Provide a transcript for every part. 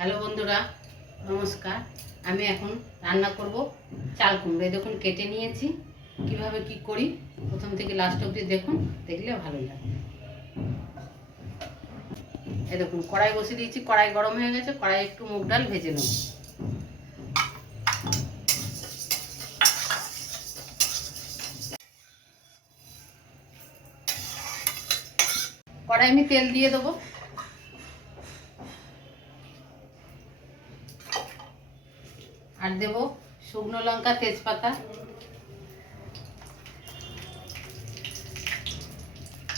Hello বন্ধুরা, নমস্কার। আমি এখন রান্না করব চাল কুমড়ো। দেখুন কেটে নিয়েছি। কিভাবে কি করি প্রথম থেকে লাস্ট অবধি দেখুন, দেখলে ভালো লাগবে। এই দেখুন কড়াই বসিয়ে দিয়েছি, কড়াই গরম হয়ে গেছে। কড়াই একটু মুগ ডাল ভেজে নেব। কড়াই আমি তেল দিয়ে দেবো। আর দেব শুকনো লঙ্কা, তেজপাতা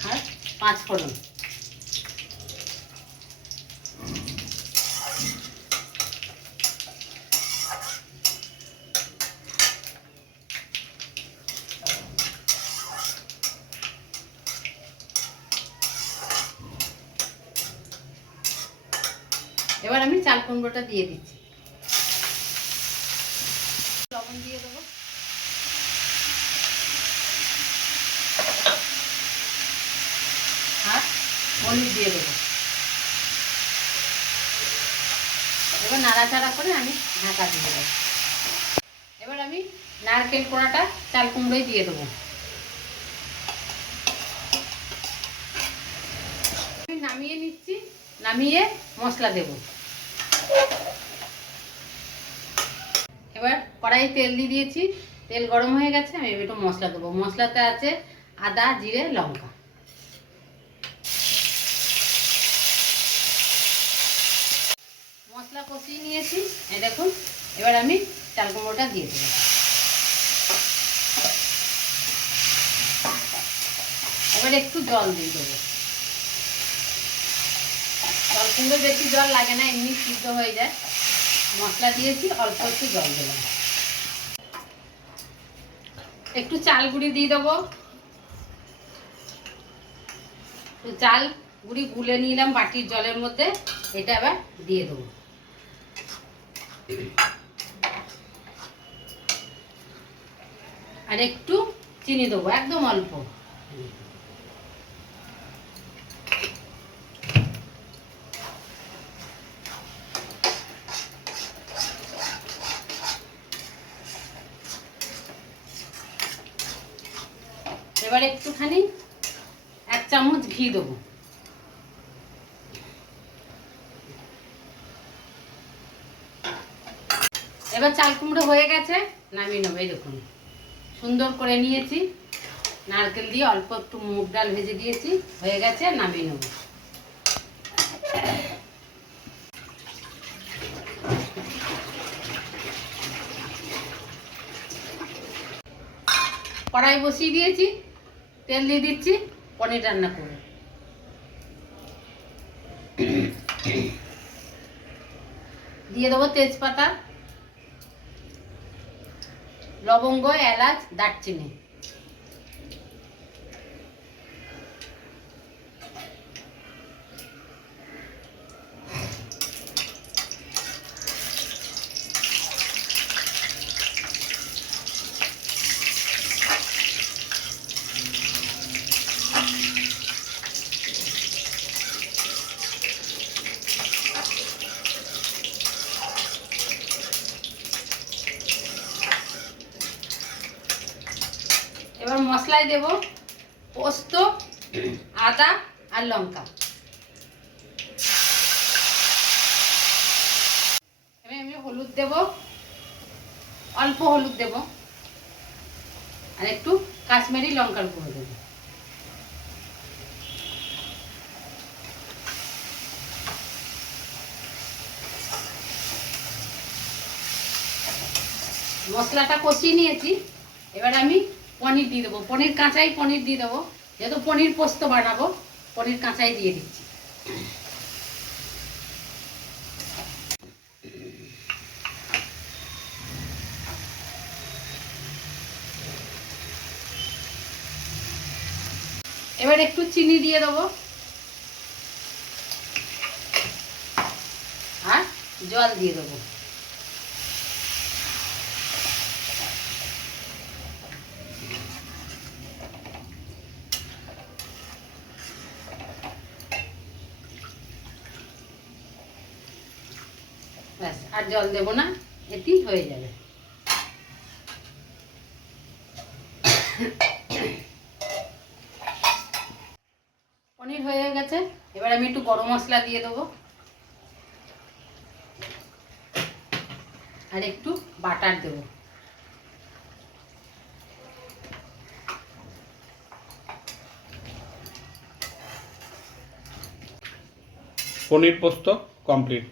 আর 5 ফোড়ন। এবার আমি চাল কুমড়োটা দিয়ে দিচ্ছি। লবণ দিয়ে দেবো। আর হলুদ দিয়ে দেবো। এবার নাড়াচাড়া করে আমি ঢাকা দিয়ে দেবো। এবার আমি নারকেল কোড়াটা চাল কুমড়োয় দিয়ে দেবো। আমি নামিয়ে নিচ্ছি, নামিয়ে মশলা দেব। এবার কড়াই তেল দিয়ে দিয়েছি, তেল গরম হয়ে গেছে। আমি একটু মশলা দেবো। মশলাতে আছে আদা, জিরে, লঙ্কা। মশলা কষিয়ে নিয়েছি, এই দেখুন। এবার আমি চাল কুমড়োটা দিয়ে দেবো। এবার একটু জল দিয়ে দেবো। চাল কুমড়ো বেশি জল লাগে না, এমনি সিদ্ধ হয়ে যায়। মশলা দিয়েছি, অল্প একটু জল দিলাম। একটু চাল গুঁড়ি দিয়ে দেবো। চাল গুঁড়ি গুলে নিলাম বাটির জলের মধ্যে। এটা আবার দিয়ে দেবো। আর একটু চিনি দেবো, একদম অল্প। এবার একটুখানি 1 চামচ ঘি দেবো। এবার চাল কুমড়ো হয়ে গেছে, নামিয়ে নেবো। এই দেখুন সুন্দর করে নিয়েছি, নারকেল দিয়ে অল্প একটু মুগ ডাল ভেজে দিয়েছি। হয়ে গেছে, নামিয়ে নেবো। কড়াই বসিয়ে দিয়েছি, তেল দিয়ে দিচ্ছি। পনির রান্না করব। দিয়ে দেবো তেজপাতা, লবঙ্গ, এলাচ, দারচিনি। এবার মশলায় দেব পোস্ত, আদা আর লঙ্কা। এবার আমি হলুদ দেব, অল্প হলুদ দেব। আর একটু কাশ্মীরি লঙ্কার গুঁড়ো দেব। মশলাটা কষিয়ে নিয়েছি। এবার আমি পনির দিয়ে দেবো। পনির কাঁচাই পনির দিয়ে দেবো, যেহেতু পনির পোস্ত বানাবো। পনির কাঁচাই দিয়ে দিচ্ছি। এবার একটু চিনি দিয়ে দেবো আর জল দিয়ে দেবো। ব্যাস, আর জল দেবো না, এতেই হয়ে যাবে। পনির হয়ে গেছে, এবার আমি একটু গরম মশলা দিয়ে দেবো আর একটু বাটার দেবো। পনির পোস্ত কমপ্লিট।